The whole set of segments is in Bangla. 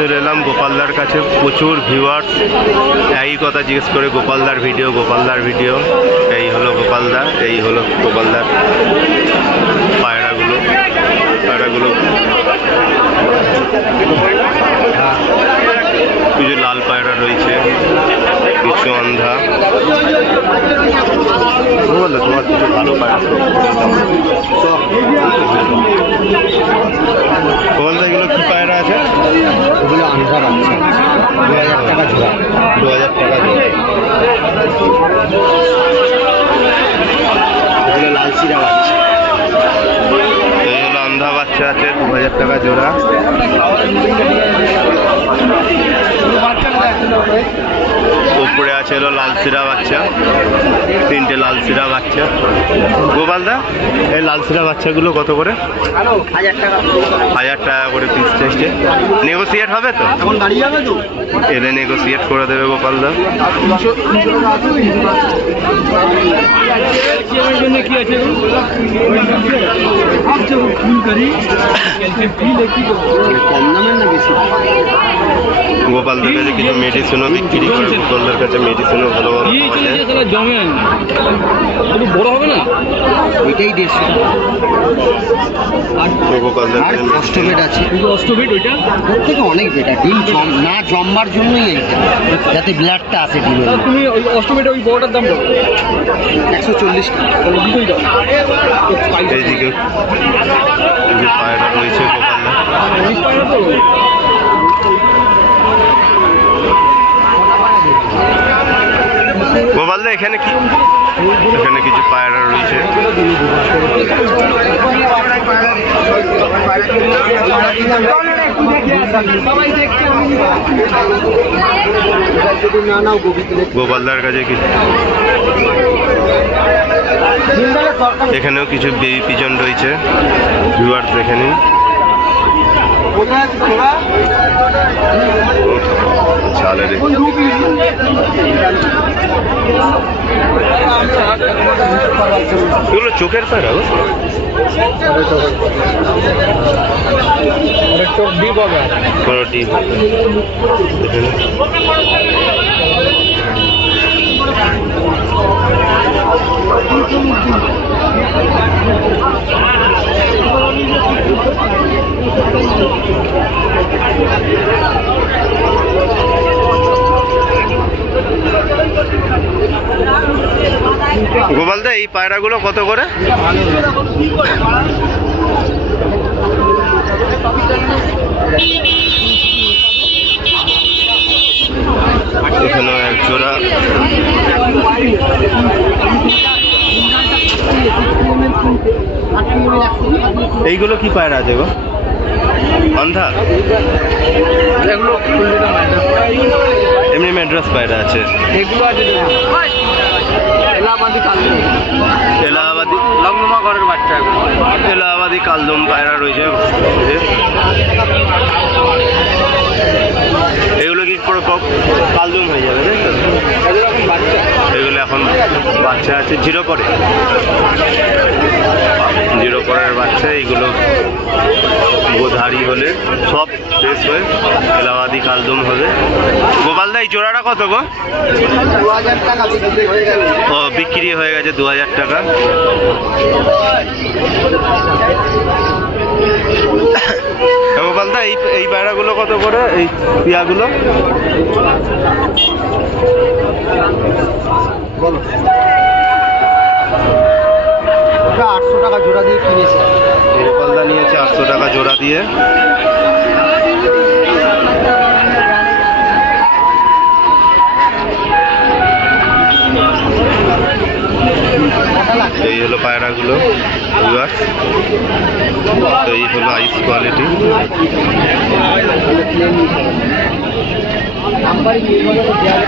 চলে এলাম। গোপালদার কাছে প্রচুর ভিউয়ার্স একই কথা জিজ্ঞেস করে গোপালদার ভিডিও গোপালদার ভিডিও এই হলো গোপালদা এই হলো গোপালদার পায়রাগুলো পায়রাগুলো কিছু লাল পায়রা রয়েছে কিছু অন্ধা বলল তোমার কিছু ভালো পায়রা গোপালদা এগুলো কি পায়রা আছে এগুলো আন্ধা বাচ্চা দু হাজার টাকা জোড়া দু হাজার টাকা জোড়া। এগুলো লাল চিরা বাচ্চা এই হলো আন্ধা বাচ্চা আছে দু হাজার টাকা জোড়া। উপরে আছে হলো লাল সিরা বাচ্চা। তিনটে লাল সিরা বাচ্চা। গোপালদা এই লাল সিরা বাচ্চাগুলো কত করে? হাজার টাকা করে পিস চেষ্টে নেগোসিয়েট হবে তো? এলে নেগোসিয়েট করে দেবে গোপালদা না কাছে কিছু মেডিসিনও বিক্রি করে গোপালদার কাছে। মেডিসিনও ভালো ভালো পাওয়া যায় জমে। একটু বড় হবে না? ওইটাই দেড়শো আর কাছে কষ্ট medicine- বেড আছে। অষ্টবেট ওইটা? ওর থেকে অনেক বেটার ডিম জম না জমবার জন্যই এইটা যাতে ব্লাডটা আসে ডিমের তাহলে তুমি ওই অষ্টবেটে ওই বড়টার দাম কত? একশো চল্লিশ টাকা। তাহলে এইদিকে। পায়রা রয়েছে গোপালদা এখানে কি? এখানে কিছু পায়রা রয়েছে। গোপালদার কাছে কিছু এখানেও কিছু বেবি পিজন রয়েছে। ভিউয়ার্স দেখে নিন। কোথায় আছে তোরা চালে রে। এগুলো চোখের পায়রা গো। চোখ ডিপ হবে কোনো ডিপ দেখে নিন। গোপালদা এই পায়রাগুলো কত করে? এক জোড়া। এইগুলো কি পায়রা আছে গো? অন্ধা? এমনি ম্যাড্রাস পায়রা আছে। এগুলো আছে। এলাহাবাদি কালদম। এলাহাবাদি লগ্নমা ঘরের বাচ্চা এগুলো এলাহাবাদি পায়রা রয়েছে। এগুলো কি করে কালদম হয়ে যাবে এগুলো এখন বাচ্চা এগুলো আছে, জিরো পরে। জিরো পরের বাচ্চা এইগুলো গোধারি হলে সব ফ্রেশ হয়ে এলাহাবাদি কালদম হবে। গোপালদা এই জোড়াটা কত গো? হয়ে ও বিক্রি হয়ে গেছে দু হাজার টাকা। গোপালদা এই এই পায়রাগুলো কত করে? এই পিয়াগুলো? বলো আটশো টাকা জোড়া দিয়ে কিনেছে। গোপালদা নিয়েছে আটশো টাকা জোড়া দিয়ে। হলো পায়রাগুলো ভিউয়ার্স তো এই হলো আইস কোয়ালিটি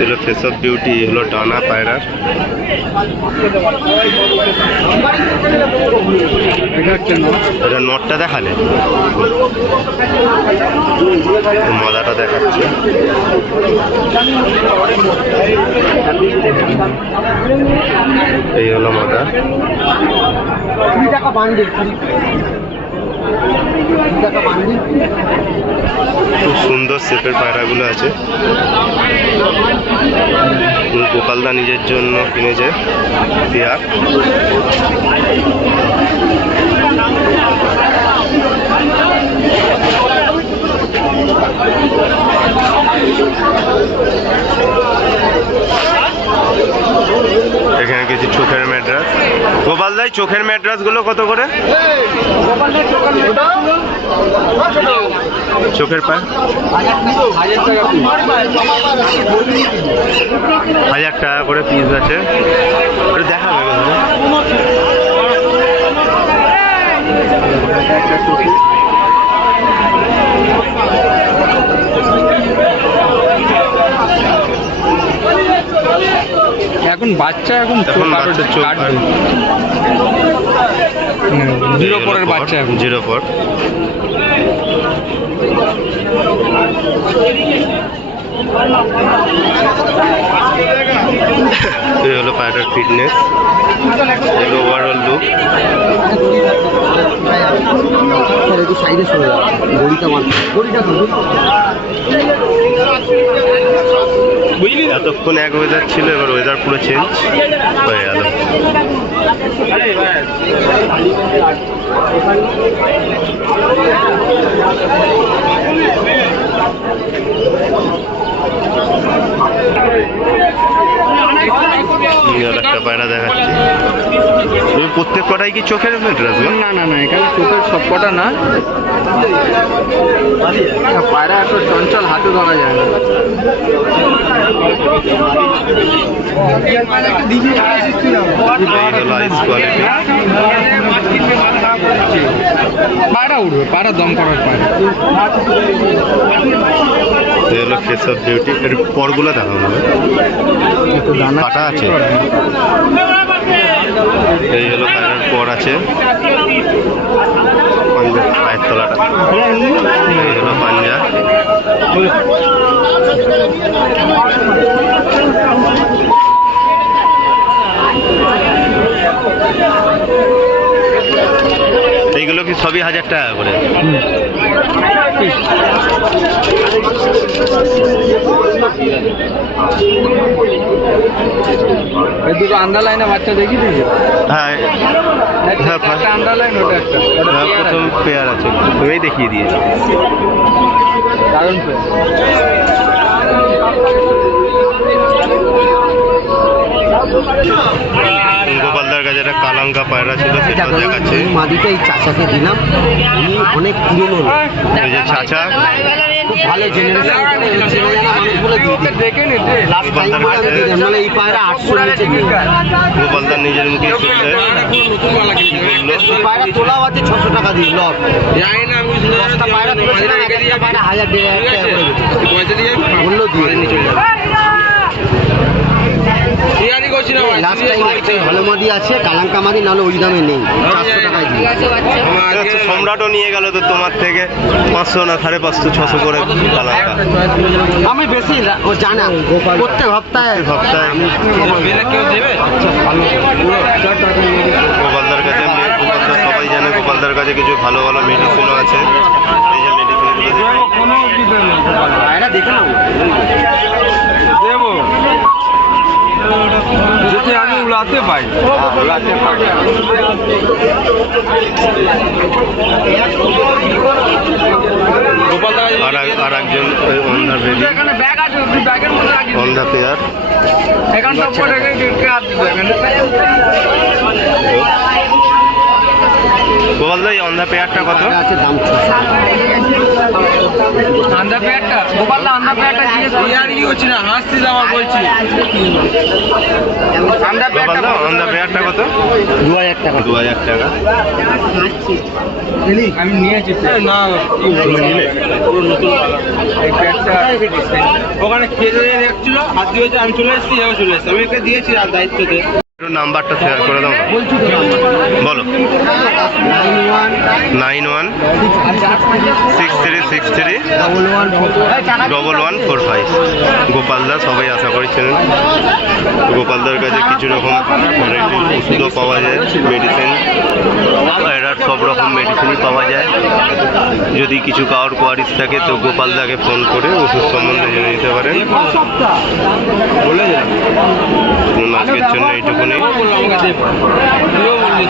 হলো ফেস অফ বিউটি হলো ডানা পায়রার এটা নটটা দেখালে? মাদাটা দেখাচ্ছে। এই হলো কুড়ি খুব সুন্দর শেপের পায়রাগুলো আছে। গোপালদা নিজের জন্য কিনেছে পেয়ার এখানে কিছু চোখের ম্যাট্রাস। গোপাল দাই, চোখের ম্যাট্রাসগুলো কত করে? চোখের পায়? হাজার টাকা করে পিস আছে। একটু দেখাবে কোথায়? এখন বাচ্চা এখন জিরো পরের বাচ্চা এখন। জিরো পর এই হলো পায়রার ফিটনেস এগুলো ওভারঅল লুক সাইডে সরে যাও গড়িটা মার গড়িটা এতক্ষণ এক ওয়েদার ছিল এবার ওয়েদার পুরো চেঞ্জ হয়ে গেল। একটা পায়রা দেখাচ্ছি। তুমি প্রত্যেক কটাই কি চোখের মেট্রাস না না না এখানে চোখের সব কটা না। পায়রা এত চঞ্চল হাতে ধরা যায় না। পায়রা উঠবে পায়রা দম করার পায়রা। অফ বিউটি এর পরগুলো দেখাবো কাটা আছে। এই হলো পায়রার পর আছে। পায়ের তলাটা। এই হলো পাঞ্জা। এইগুলো কি সবই হাজার টাকা করে? এই দুটো আন্ডারলাইনে বাচ্চা দেখি দিয়েছে হ্যাঁ হ্যাঁ আন্ডারলাইন ওটা একটা। হ্যাঁ, প্রথম। পেয়ার আছে। ওই দেখিয়ে দিয়েছি। দারুণ পেয়ার গোপালদার কাছে একটা কালাঙ্কা পায়রা ছিল সেটাও দেখাচ্ছে। এই মাদিটা এই চাচাকে দিলাম। উনি অনেক পুরনো এই যে চাচা খুব ভালো জেনারেশন। গোপালদার নিজের মুখে পায়রা তোলাও আছে ছশো টাকা দিয়ে পায়রা হাজার দেড় হাজার টাকা বলল দিয়ে আছে নাহলে ওই দামে নেই। চারশো টাকায় দিয়ে আচ্ছা, সম্রাটও নিয়ে গেল তো তোমার থেকে। পাঁচশো না সাড়ে পাঁচশো ছশো করে কালাঙ্কা। আমি বেশি না- ও জানা। প্রত্যেক সপ্তাহে সপ্তাহে কেউ গোপালদার কাছে গোপালদার সবাই জানে গোপালদার কাছে কিছু ভালো ভালো মেডিসিনও আছে। এই যে মেডিসিনগুলো দেখে যদি আমি উড়াতে পাই। উড়াতে পাই। গোপাল আর একজন বেবি মধ্যে রাখিস অন্ধা পেয়ার দিবে এখানে? গোপালদা এই অন্ধা পেয়ারটা কত? আছে দাম ছশো আন্দা পেয়ারটা? গোপাল দা আন্দা জিজ্ঞেস কি হচ্ছে না হাসতে যাওয়া বলছি। আন্দা পেয়ারটা গোপালদা অন্ধা কত? দু হাজার টাকা। দু হাজার টাকা। আমি নিয়েছি। না কি পুরো নতুন এই পেয়ারটা ওখানে খেলে দেখছিল হাত দিয়েছে আমি চলে এসেছি এও চলে এসেছি। আমি একে দিয়েছি আর দায়িত্ব দিয়ে। একটু নাম্বারটা শেয়ার করে দাও। বলো। Nine one six three six three double one four five. গোপালদা সবাই আশা করছেন গোপালদার কাছে কিছু রকম ওষুধও পাওয়া যায় মেডিসিন এরার সব রকম মেডিসিনই পাওয়া যায়। যদি কিছু কারোর কোয়ারিজ থাকে তো গোপালদাকে ফোন করে ওষুধ সম্বন্ধে জেনে নিতে পারেন। আজকের জন্য এইটুকুনি। বলল আমাকে দেবো তুইও বললি